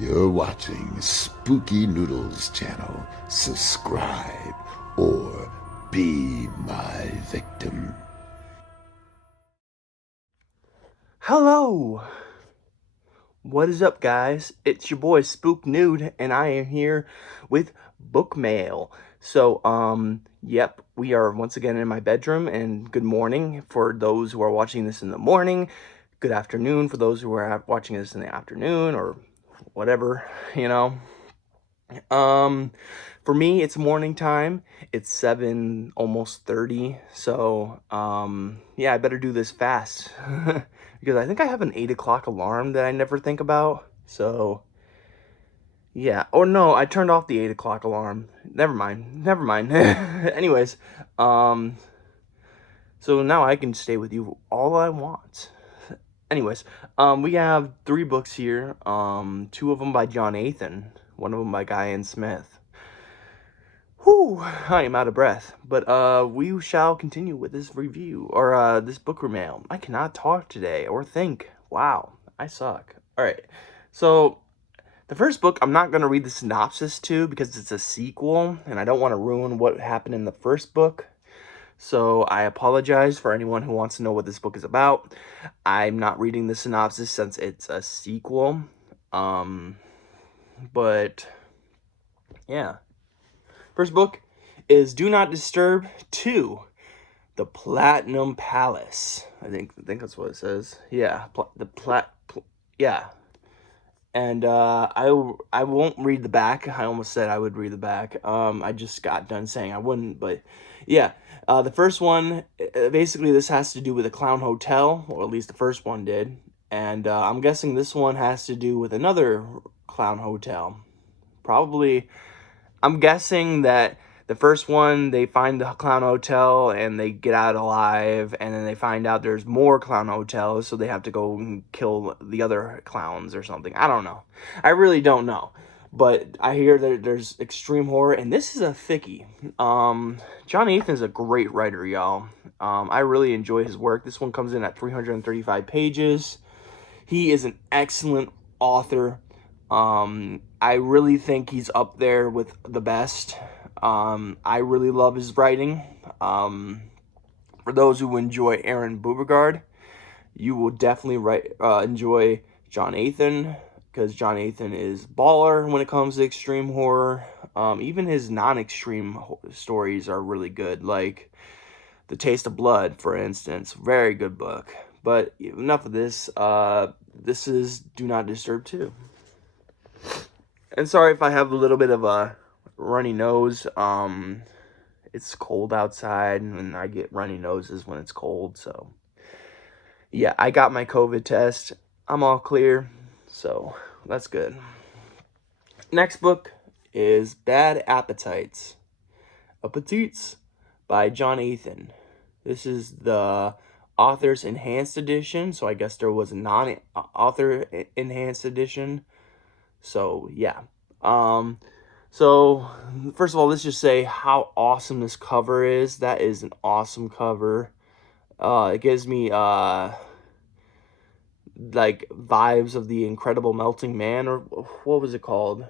You're watching Spooky Noodles channel. Subscribe or be my victim. Hello! What is up, guys? It's your boy Spook Nude, and I am here with book mail. So, yep, we are once again in my bedroom, and good morning for those who are watching this in the morning. Good afternoon for those who are watching this in the afternoon, or whatever, you know. For me, it's morning time. It's 7, almost 30. So, yeah, I better do this fast because I think I have an 8 o'clock alarm that I never think about. So, yeah. Or no, I turned off the 8 o'clock alarm. Never mind. Never mind. Anyways, so now I can stay with you all I want. Anyways, we have 3 books here. 2 of them by John Nathan, one of them by Guy Smith. Whew, I am out of breath. But we shall continue with this review, or this book review. I cannot talk today or think. Wow, I suck. Alright, so the first book I'm not going to read the synopsis to because it's a sequel, and I don't want to ruin what happened in the first book. So I apologize for anyone who wants to know what this book is about. I'm not reading the synopsis since it's a sequel. But yeah. First book is Do Not Disturb 2, The Platinum Palace. I think that's what it says. Yeah, yeah. And I won't read the back. I almost said I would read the back. I just got done saying I wouldn't, but yeah. The first one, basically this has to do with a clown hotel, or at least the first one did. And I'm guessing this one has to do with another clown hotel. Probably, I'm guessing that the first one, they find the clown hotel and they get out alive, and then they find out there's more clown hotels, so they have to go and kill the other clowns or something. I don't know. I really don't know. But I hear that there's extreme horror, and this is a thickie. John Nathan's a great writer, y'all. I really enjoy his work. This one comes in at 335 pages. He is an excellent author. I really think he's up there with the best. I really love his writing. For those who enjoy Aaron Beauregard, you will definitely enjoy John Nathan, because John Nathan is baller when it comes to extreme horror. Even his non-extreme stories are really good, like The Taste of Blood, for instance. Very good book. But enough of this. This is Do Not Disturb 2. And sorry if I have a little bit of a runny nose. It's cold outside, and I get runny noses when it's cold, so yeah, I got my COVID test. I'm all clear, so that's good. Next book is Bad Appetites by John Nathan. This is the author's enhanced edition, so I guess there was a non-author enhanced edition. So yeah. So first of all, let's just say how awesome this cover is. That is an awesome cover. It gives me like vibes of The Incredible Melting Man, or what was it called?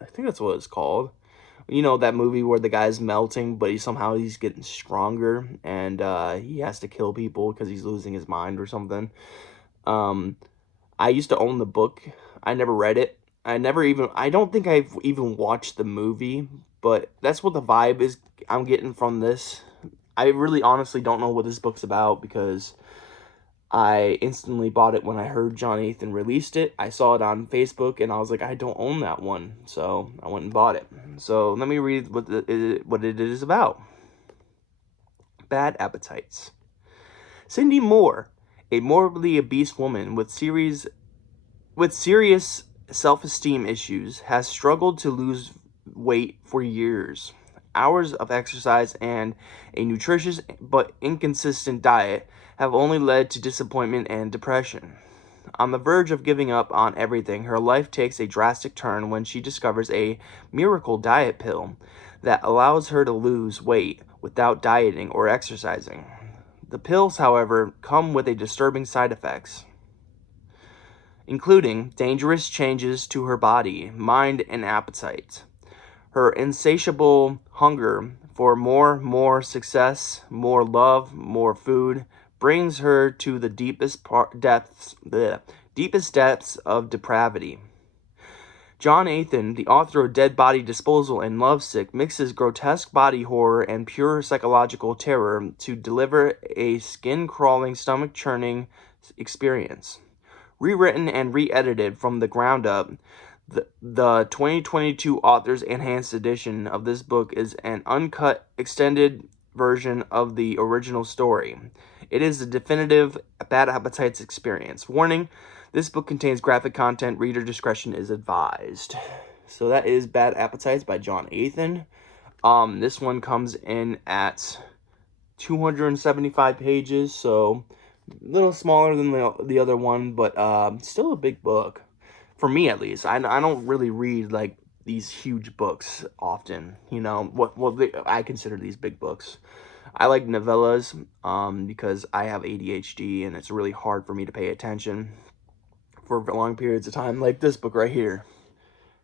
I think that's what it's called. You know, that movie where the guy's melting, but he's getting stronger, and he has to kill people because he's losing his mind or something. I used to own the book. I never read it. I don't think I've even watched the movie, but that's what the vibe is I'm getting from this. I really honestly don't know what this book's about, because I instantly bought it when I heard John Nathan released it. I saw it on Facebook, and I was like, I don't own that one, so I went and bought it. So let me read what it is about. Bad Appetites. Cindy Moore, a morbidly obese woman with serious self-esteem issues, has struggled to lose weight for years. Hours of exercise and a nutritious but inconsistent diet have only led to disappointment and depression. On the verge of giving up on everything, her life takes a drastic turn when she discovers a miracle diet pill that allows her to lose weight without dieting or exercising. The pills, however, come with a disturbing side effects, including dangerous changes to her body, mind, and appetite. Her insatiable hunger for more success, more love, more food, brings her to the deepest depths of depravity. John Athan, the author of Dead Body Disposal and Lovesick, mixes grotesque body horror and pure psychological terror to deliver a skin-crawling, stomach-churning experience. Rewritten and re-edited from the ground up, the 2022 Author's Enhanced Edition of this book is an uncut, extended version of the original story. It is the definitive Bad Appetites experience. Warning, this book contains graphic content. Reader discretion is advised. So that is Bad Appetites by John Athan. This one comes in at 275 pages, so a little smaller than the other one, but still a big book. For me, at least. I don't really read, like, these huge books often, you know, I consider these big books. I like novellas, because I have ADHD, and it's really hard for me to pay attention for long periods of time, like this book right here.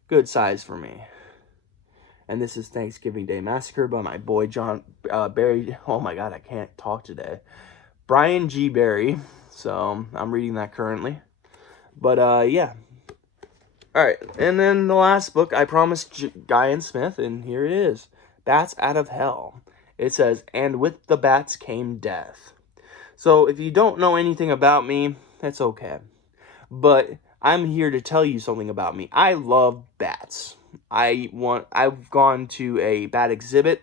Good size for me. And this is Thanksgiving Day Massacre by my boy John Barry. Oh my god, I can't talk today. Brian G. Barry. So I'm reading that currently. But yeah. Alright, and then the last book, I promised Guy and Smith, and here it is. Bats Out of Hell. It says, and with the bats came death. So if you don't know anything about me, that's okay. But I'm here to tell you something about me. I love bats. I've gone to a bat exhibit.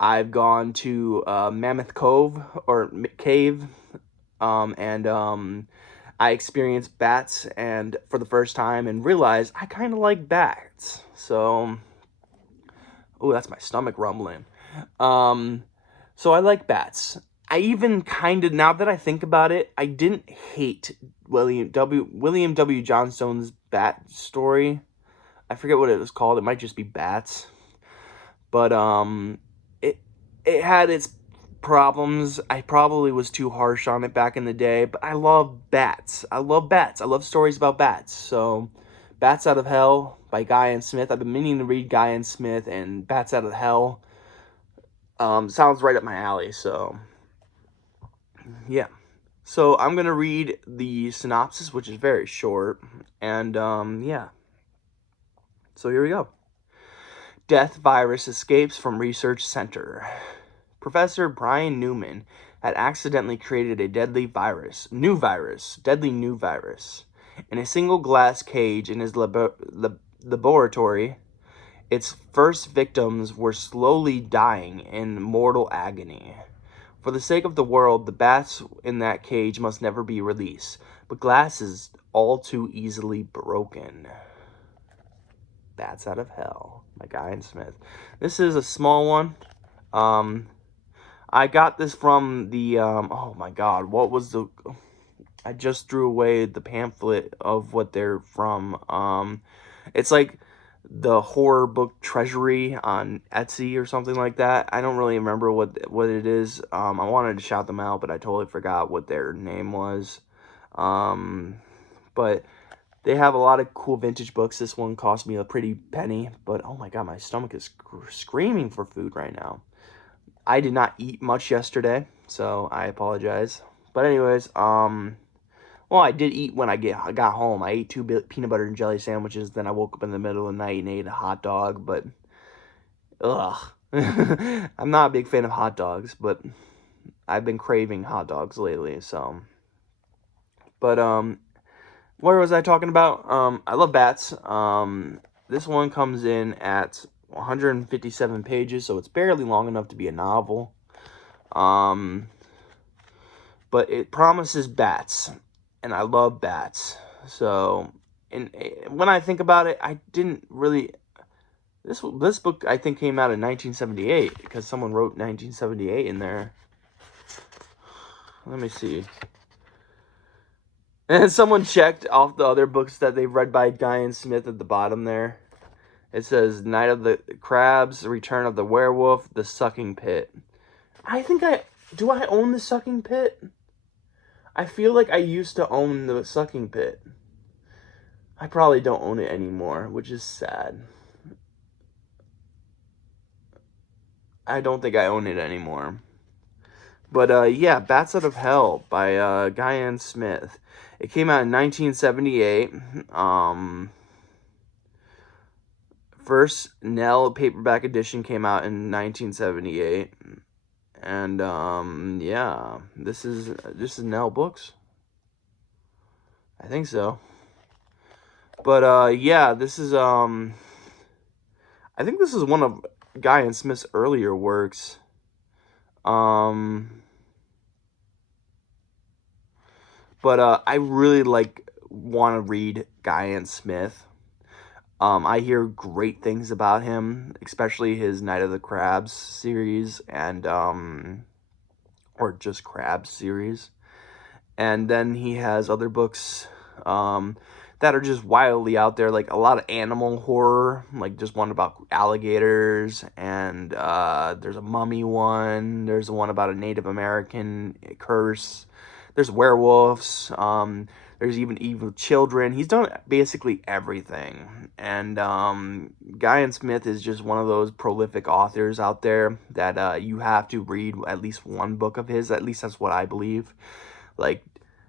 I've gone to Mammoth Cove or Cave, and I experienced bats and for the first time and realized I kind of like bats. So, oh, that's my stomach rumbling. So I like bats. I even kind of, now that I think about it, I didn't hate William W. Johnstone's bat story. I forget what it was called. It might just be Bats. But it had its problems. I probably was too harsh on it back in the day, but I love bats. I love bats. I love stories about bats. So, Bats Out of Hell by Guy and Smith. I've been meaning to read Guy and Smith, and Bats Out of Hell sounds right up my alley. So, yeah. So, I'm going to read the synopsis, which is very short. And, yeah. So, here we go. Death virus escapes from research center. Professor Brian Newman had accidentally created a deadly new virus, in a single glass cage in his laboratory. Its first victims were slowly dying in mortal agony. For the sake of the world, the bats in that cage must never be released, but glass is all too easily broken. Bats Out of Hell by Guy and Smith. This is a small one. I got this from the, oh my god, I just threw away the pamphlet of what they're from. It's like the horror book treasury on Etsy or something like that. I don't really remember what it is. I wanted to shout them out, but I totally forgot what their name was. But they have a lot of cool vintage books. This one cost me a pretty penny, but oh my god, my stomach is screaming for food right now. I did not eat much yesterday, so I apologize. But anyways, well, I did eat when I got home. I ate 2 peanut butter and jelly sandwiches, then I woke up in the middle of the night and ate a hot dog, but ugh. I'm not a big fan of hot dogs, but I've been craving hot dogs lately, so. But, where was I talking about? I love bats. This one comes in at 157 pages, so it's barely long enough to be a novel. But it promises bats, and I love bats. So, and when I think about it, I didn't really. This book I think came out in 1978 because someone wrote 1978 in there. Let me see. And someone checked off the other books that they've read by Guy and Smith at the bottom there. It says Night of the Crabs, Return of the Werewolf, The Sucking Pit. Do I own The Sucking Pit? I feel like I used to own The Sucking Pit. I probably don't own it anymore, which is sad. I don't think I own it anymore. But yeah, Bats Out of Hell by Guyan Smith. It came out in 1978. First Nell paperback edition came out in 1978. And yeah, this is Nell Books. I think so. But yeah, this is I think this is one of Guyan Smith's earlier works. But I really want to read Guyan Smith. I hear great things about him, especially his Night of the Crabs series and or just Crabs series. And then he has other books that are just wildly out there, like a lot of animal horror, like just one about alligators, and there's a mummy one, there's one about a Native American curse, there's werewolves, there's even evil children. He's done basically everything. And Guyan Smith is just one of those prolific authors out there that you have to read at least one book of his. At least that's what I believe. Like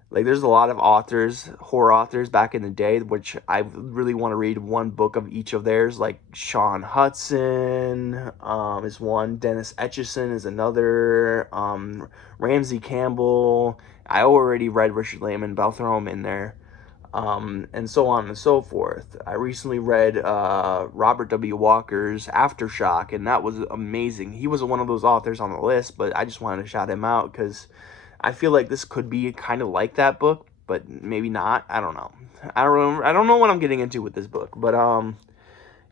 there's a lot of authors, horror authors back in the day, which I really want to read one book of each of theirs. Like Sean Hudson is one, Dennis Etchison is another, Ramsey Campbell. I already read Richard Lehman, but I'll throw him in there, and so on and so forth. I recently read Robert W. Walker's Aftershock, and that was amazing. He was one of those authors on the list, but I just wanted to shout him out because I feel like this could be kind of like that book, but maybe not. I don't know. I don't know what I'm getting into with this book, but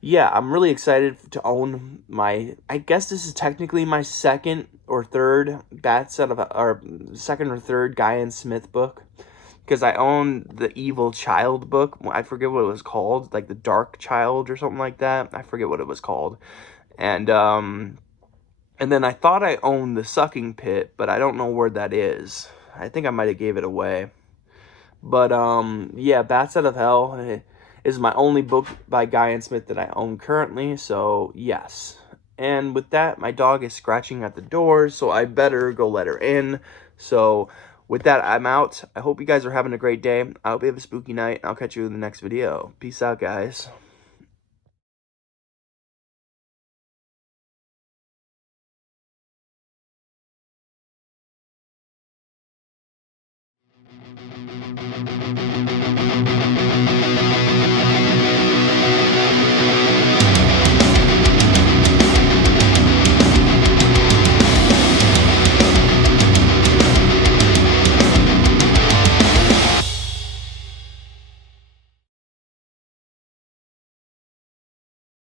yeah, I'm really excited to own my. I guess this is technically my second or third second or third Guyan Smith book, because I own the Evil Child book. I forget what it was called, like the Dark Child or something like that. I forget what it was called, and then I thought I owned the Sucking Pit, but I don't know where that is. I think I might have gave it away. But yeah, Bats Out of Hell is my only book by Guyan Smith that I own currently. So yes. And with that, my dog is scratching at the door, so I better go let her in. So with that, I'm out. I hope you guys are having a great day. I hope you have a spooky night. I'll catch you in the next video. Peace out, guys.